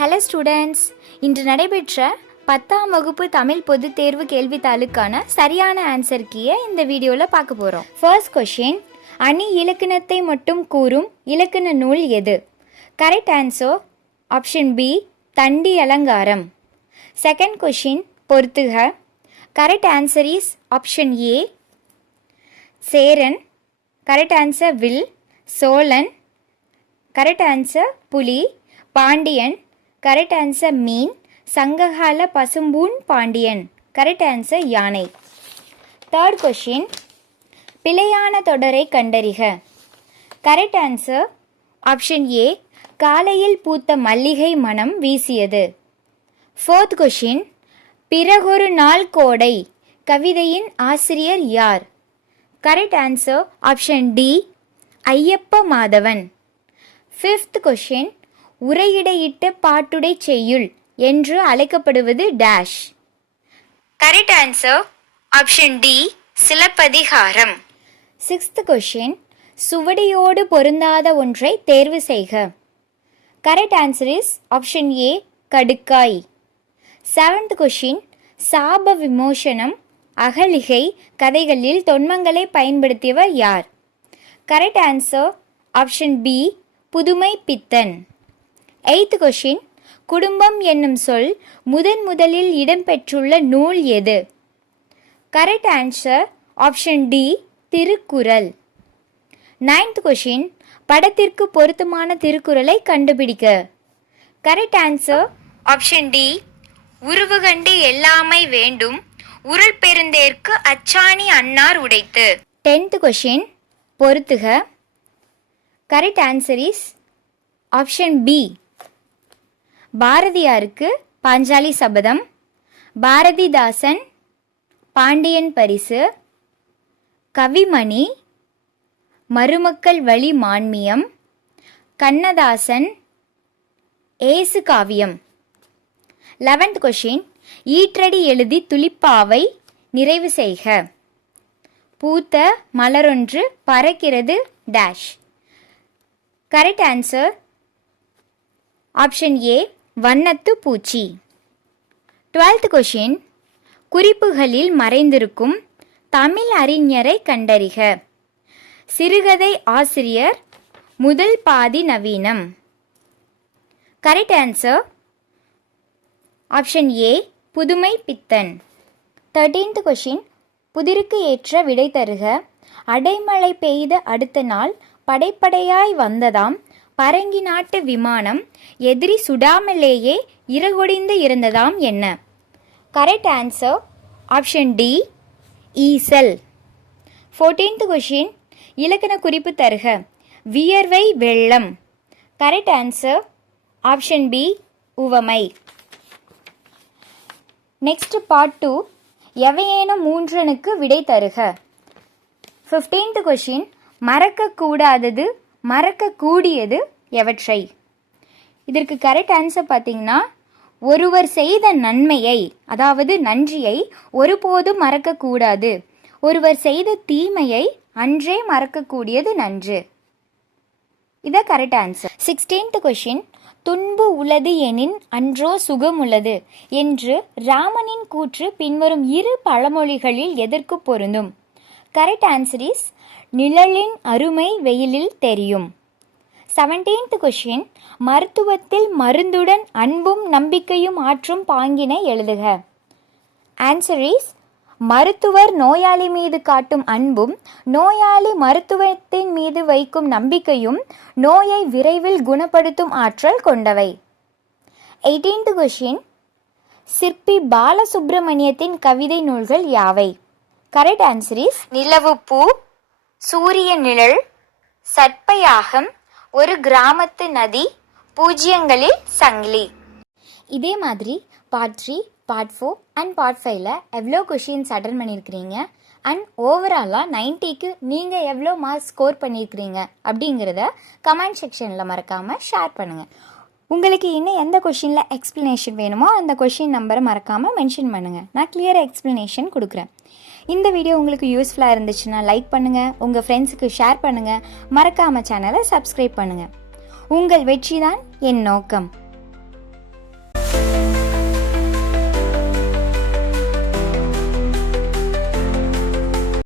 Hello students, இன்று நடைபெற்ற 10ஆம் வகுப்பு தமிழ் பொதுத் தேர்வு கேள்வித்தாளுக்கான சரியான ஆன்சர் கீயை இந்த வீடியோவில் பார்க்க போகிறோம். ஃபர்ஸ்ட் கொஷின், அணி இலக்கணத்தை மட்டும் கூறும் இலக்கண நூல் எது? கரெக்ட் ஆன்சர் ஆப்ஷன் பி, தண்டி அலங்காரம். செகண்ட் கொஷின், பொறுத்துக. Correct answer is option A, Cheran. Correct answer will. Cholan. Correct answer புலி. பாண்டியன். கரெக்ட் ஆன்சர் மீன். சங்ககால பசும்பூன் பாண்டியன். கரெக்ட் ஆன்சர் யானை. தேர்ட் கொஷின், பிழையான தொடரை கண்டறிக. கரெக்ட் ஆன்சர் ஆப்ஷன் ஏ, காலையில் பூத்த மல்லிகை மனம் வீசியது. ஃபோர்த் கொஷின், பிறகொரு நாள் கோடை கவிதையின் ஆசிரியர் யார்? Correct answer option D, Ayyappa Madhavan. Fifth question, உரையிடையிட்ட பாட்டுடை செய்யுள் என்று அழைக்கப்படுவது dash. Correct answer option D, Silappathikaram. Sixth question, சுவடியோடு பொருந்தாத ஒன்றை தேர்வு செய்க. Correct answer is option A, கடுக்காய். செவன்த் கொஷின், சாப விமோசனம் அகலிகை கதைகளில் தொன்மங்களை பயன்படுத்தியவர் யார்? கரெக்ட் ஆன்சர் ஆப்ஷன் பி, புதுமை பித்தன். எய்த் கொஷின், குடும்பம் என்னும் சொல் முதலில் இடம்பெற்றுள்ள நூல் எது? Correct answer option D, Thirukkural. Ninth question, படத்திற்கு பொருத்தமான திருக்குறளை கண்டுபிடிக்க. கரெக்ட் ஆன்சர் ஆப்ஷன் டி, உருவுகண்டு எல்லாமை வேண்டும் உருள் பெருந்தேற்கு அச்சாணி அன்னார் உடைத்து. டென்த் கொஷின், பொறுத்துக. Correct answer is option B, பாரதியாருக்கு பாஞ்சாலி சபதம், பாரதிதாசன் பாண்டியன் பரிசு, கவிமணி மருமக்கள் வழி மான்மியம், கண்ணதாசன் ஏசு காவியம். 11th கொஷின், ஈற்றடி எழுதி துளிப்பாவை நிறைவு செய்க. பூத்த மலரொன்று பறக்கிறது dash. Correct answer option A, வண்ணத்து பூச்சி. 12th கொஷின், குறிப்புகளில் மறைந்திருக்கும் தமிழ் அறிஞரை கண்டறிக. சிறுகதை ஆசிரியர் முதல் பாதி நவீனம். கரெக்ட் ஆன்சர் ஆப்ஷன் ஏ, புதுமை பித்தன். 13th கொஷின், புதிருக்கு ஏற்ற விடை தருக. அடைமழை பெய்த அடுத்த நாள் படைப்படையாய் வந்ததாம் பரங்கி நாட்டு விமானம் எதிரி சுடாமலேயே இறகொடிந்து இருந்ததாம் என்ன? கரெக்ட் ஆன்சர் ஆப்ஷன் டி, ஈசல். 14th கொஷின், இலக்கண குறிப்பு தருக. வியர்வை வெள்ளம். கரெக்ட் ஆன்சர் ஆப்ஷன் பி, உவமை. நெக்ஸ்ட் பார்ட் 2, எவையேனும் மூன்றனுக்கு விடை தருக. 15th கொஷின், மறக்கக்கூடாதது மறக்கக்கூடியது எவற்றை? இதற்கு கரெக்ட் ஆன்சர் பார்த்தீங்கன்னா, ஒருவர் செய்த நன்மையை அதாவது நன்றியை ஒருபோதும் மறக்கக்கூடாது, ஒருவர் செய்த தீமையை அன்றே மறக்கக்கூடியது நன்று. இதை கரெக்ட் ஆன்சர். 16th கொஷின், துன்பு உளது எனின் அன்றோ சுகம் உள்ளது என்று ராமனின் கூற்று பின்வரும் இரு பழமொழிகளில் எதற்கு பொருந்தும்? கரெக்ட் ஆன்சர் இஸ், நிழலின் அருமை வெயிலில் தெரியும். 17th கொஷின், மருத்துவத்தில் மருந்துடன் அன்பும் நம்பிக்கையும் ஆற்றும் பாங்கினை எழுதுக. ஆன்சர் இஸ், மருத்துவர் நோயாளி மீது காட்டும் அன்பும் நோயாளி மருத்துவத்தின் மீது வைக்கும் நம்பிக்கையும் நோயை விரைவில் குணப்படுத்தும் ஆற்றல் கொண்டவை. 18th கொஷின், சிற்பி பாலசுப்ரமணியத்தின் கவிதை நூல்கள் யாவை? கரெக்ட் ஆன்சர் இஸ், நிலவுப்பூ, சூரிய நிழல், சட்பயாகம், ஒரு கிராமத்து நதி, பூஜ்யங்களில் சங்கிலி. இதே மாதிரி பார்ட் 3, பார்ட் 4 அண்ட் பார்ட் 5ல எவ்வளோ கொஷின்ஸ் அட்டன் பண்ணியிருக்கிறீங்க அண்ட் ஓவராலாக 90க்கு நீங்கள் எவ்வளோ மார்க்ஸ் ஸ்கோர் பண்ணியிருக்கிறீங்க அப்படிங்கிறத கமெண்ட் செக்ஷனில் மறக்காமல் ஷேர் பண்ணுங்கள். உங்களுக்கு இன்னும் எந்த கொஷினில் எக்ஸ்ப்ளனேஷன் வேணுமோ அந்த கொஷின் நம்பரை மறக்காமல் மென்ஷன் பண்ணுங்கள். நான் கிளியராக எக்ஸ்ப்ளனேஷன் கொடுக்குறேன். இந்த வீடியோ உங்களுக்கு யூஸ்ஃபுல்லாக இருந்துச்சுன்னா லைக் பண்ணுங்கள், உங்கள் ஃப்ரெண்ட்ஸுக்கு ஷேர் பண்ணுங்கள், மறக்காமல் சேனலை சப்ஸ்கிரைப் பண்ணுங்கள். உங்கள் வெற்றி தான் என் நோக்கம்.